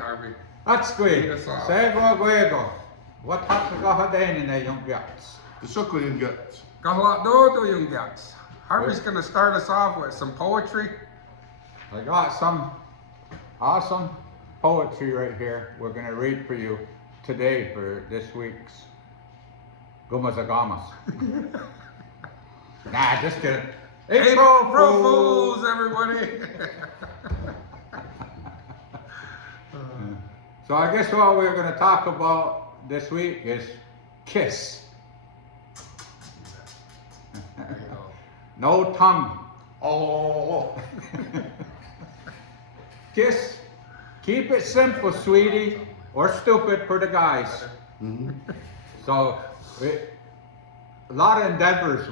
Harvey. Atskui, sego guego. What happened to Haden in a young gats? The suckling in guts. Kahladodo yung gats. Harvey's gonna start us off with some poetry. I got some awesome poetry right here. We're gonna read for you today for this week's Gumazagamas. Nah, just kidding. April Fools, everybody. So I guess what we're going to talk about this week is K.I.S.S. No tongue. Oh. K.I.S.S. Keep it simple, sweetie, or stupid for the guys. Mm-hmm. So a lot of endeavors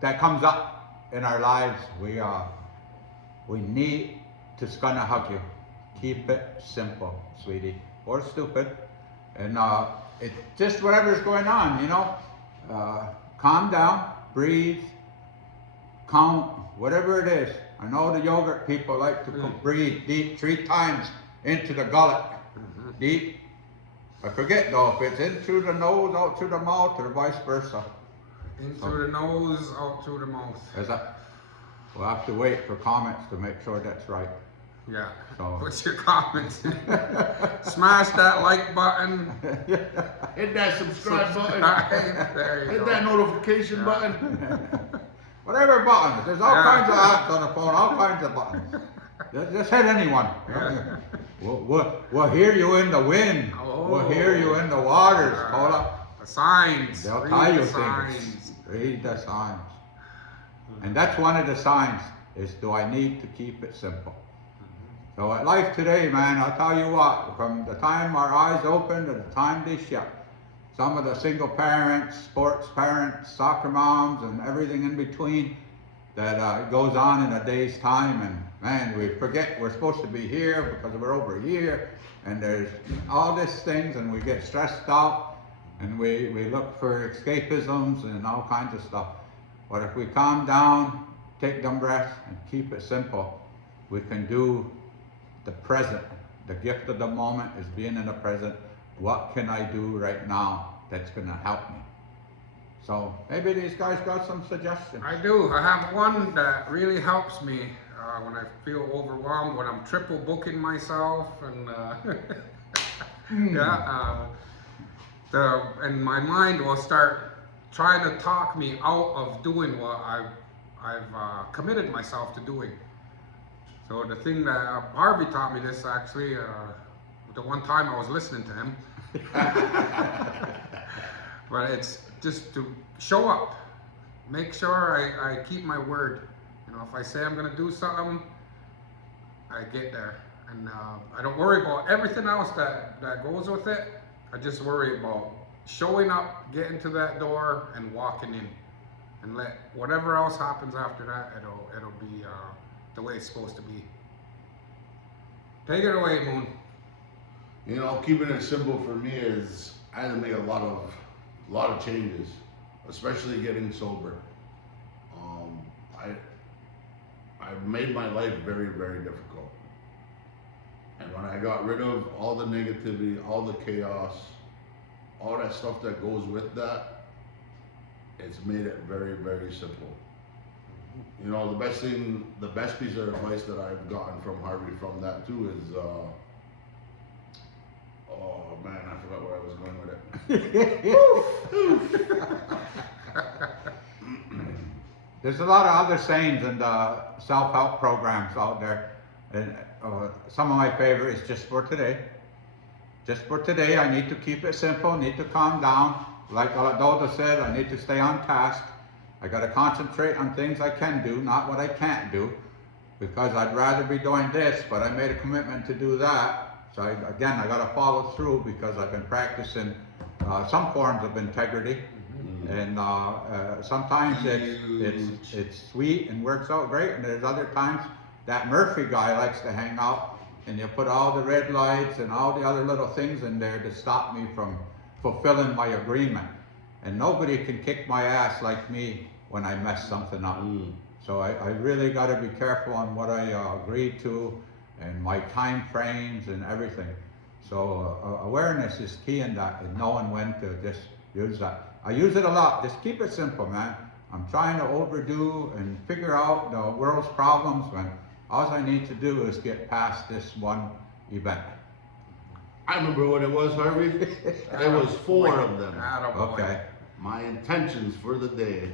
that comes up in our lives, we need to gonna hug you. Keep it simple, sweetie, or stupid, and it just whatever's going on, you know. Calm down, breathe, count, whatever it is. I know the yogurt people like to breathe deep 3 times into the gullet, deep. I forget though if it's in through the nose, out through the mouth, or vice versa. In through the nose, out through the mouth. Is that? We'll have to wait for comments to make sure that's right. Yeah. So. What's your comments? Smash that like button. Hit that subscribe button. There you Hit go. that notification button. Whatever buttons. There's all kinds of apps on the phone, all kinds of buttons. Just hit anyone. Yeah. We'll hear you in the wind. Oh. We'll hear you in the waters. Call up. The signs. They'll Read tell you the things. signs. Read the signs. And that's one of the signs is, do I need to keep it simple? So at life today, man, I'll tell you what, from the time our eyes open to the time they shut, some of the single parents, sports parents, soccer moms, and everything in between that goes on in a day's time, and man, we forget we're supposed to be here because we're over here, and there's all these things, and we get stressed out, and we look for escapisms and all kinds of stuff. But if we calm down, take them breaths, and keep it simple, we can do the present. The gift of the moment is being in the present. What can I do right now that's going to help me? So maybe these guys got some suggestions. I do. I have one that really helps me when I feel overwhelmed, when I'm triple booking myself, and and my mind will start trying to talk me out of doing what I've committed myself to doing. So the thing that Harvey taught me this actually, the one time I was listening to him, but it's just to show up, make sure I keep my word. You know, if I say I'm gonna do something, I get there, and I don't worry about everything else that goes with it. I just worry about showing up, getting to that door, and walking in, and let whatever else happens after that, it'll be the way it's supposed to be. Take it away, Moon. You know, keeping it simple for me is I had to make a lot of changes, especially getting sober. I made my life very, very difficult. And when I got rid of all the negativity, all the chaos, all that stuff that goes with that, it's made it very, very simple. You know, the best piece of advice that I've gotten from Harvey from that too is, oh man, I forgot where I was going with it. There's a lot of other sayings in the self-help programs out there. And some of my favorite is just for today. Just for today, I need to keep it simple, need to calm down. Like Doda said, I need to stay on task. I got to concentrate on things I can do, not what I can't do, because I'd rather be doing this, but I made a commitment to do that. So I got to follow through because I've been practicing some forms of integrity, and sometimes it's sweet and works out great, and there's other times that Murphy guy likes to hang out, and you put all the red lights and all the other little things in there to stop me from fulfilling my agreement. And nobody can kick my ass like me when I mess something up. So I really got to be careful on what I agree to, and my time frames and everything. So awareness is key in that, and knowing when to just use that. I use it a lot. Just keep it simple, man. I'm trying to overdo and figure out the world's problems when all I need to do is get past this one event. I remember what it was, Harvey. It was 4 of them. Attaboy. Okay. My intentions for the day.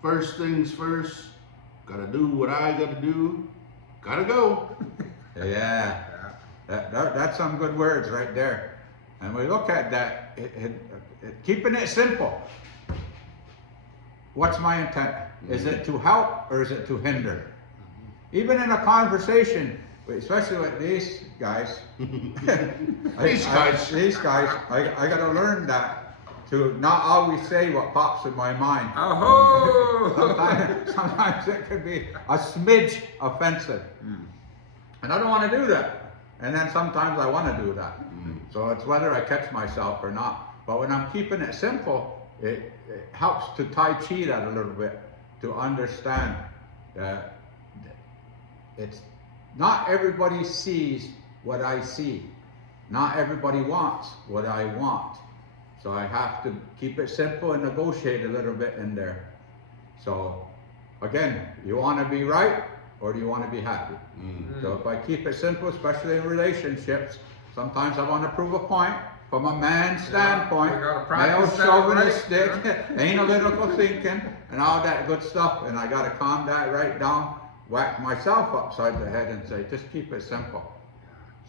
First things first, gotta do what I gotta do, gotta go. Yeah. That's some good words right there. And we look at that, keeping it simple. What's my intent? Is it to help or is it to hinder? Even in a conversation, especially with these guys, These guys. I gotta learn that to not always say what pops in my mind. Oh! Sometimes it could be a smidge offensive. And I don't want to do that. And then sometimes I want to do that. So it's whether I catch myself or not. But when I'm keeping it simple, it helps to Tai Chi that a little bit, to understand that it's not everybody sees what I see. Not everybody wants what I want. So I have to keep it simple and negotiate a little bit in there. So again, you want to be right or do you want to be happy? So if I keep it simple, especially in relationships, sometimes I want to prove a point from a man's standpoint, we gotta male practice that chauvinistic, right. analytical thinking, and all that good stuff. And I got to calm that right down, whack myself upside the head and say, just keep it simple.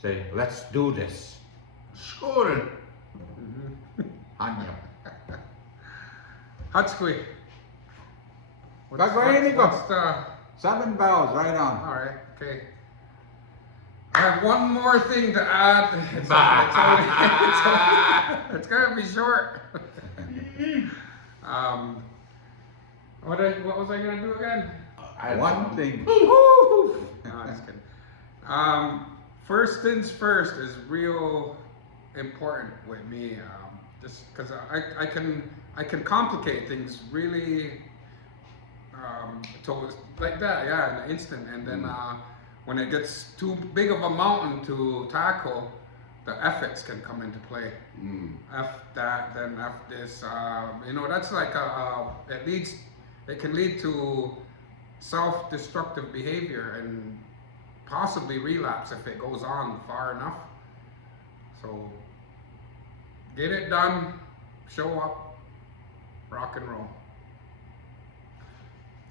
Say, let's do this. Scoring. Anya. Hutchquee. What's the... 7 bells, right on. All right, okay. I have one more thing to add. It's gonna be short. What was I gonna do again? One thing. No, just kidding. First things first is real important with me. Just because I can complicate things really. Like that, yeah, in an instant, and then when it gets too big of a mountain to tackle, the ethics can come into play. F that, then F this. That's like it can lead to self-destructive behavior and possibly relapse if it goes on far enough. So get it done, show up, rock and roll.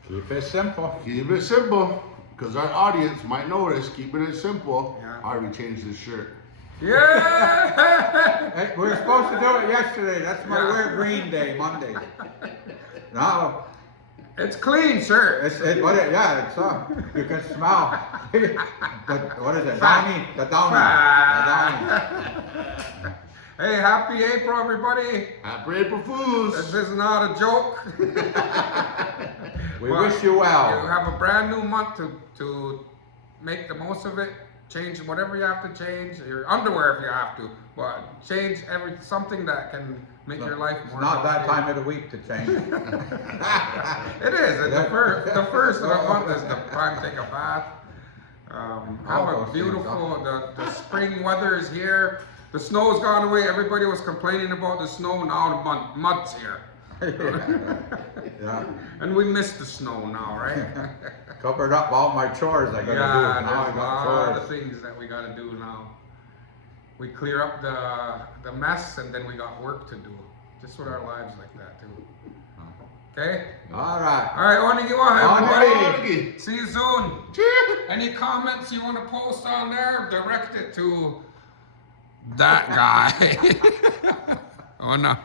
Keep it simple. Keep it simple, because our audience might notice keeping it simple. Yeah. Harvey changed his shirt. Yeah! Hey, we were supposed to do it yesterday. That's my Yeah. weird green day, Monday. No, It's clean shirt. it's you can smell. What is it? Downy? The downy. Hey, happy April, everybody. Happy April Fools. This is not a joke. We But wish you well. You have a brand new month to make the most of it. Change whatever you have to change. Your underwear if you have to, but change something that can make your life more. It's not that healthy. time of the week to change. It is. The first of the month is the time to take a bath. Have a beautiful. The spring weather is here. The snow's gone away. Everybody was complaining about the snow. Now the mud's here. Yeah. And we miss the snow now, right? Covered up all my chores I gotta do. Yeah, Now I there's a got lot of chores. things that we gotta do now. We clear up the mess and then we got work to do. Just with our lives like that too. Okay? All right. Alright, Onigiwa, everybody. Harvey. See you soon. Any comments you want to post on there, direct it to that guy. Oh no.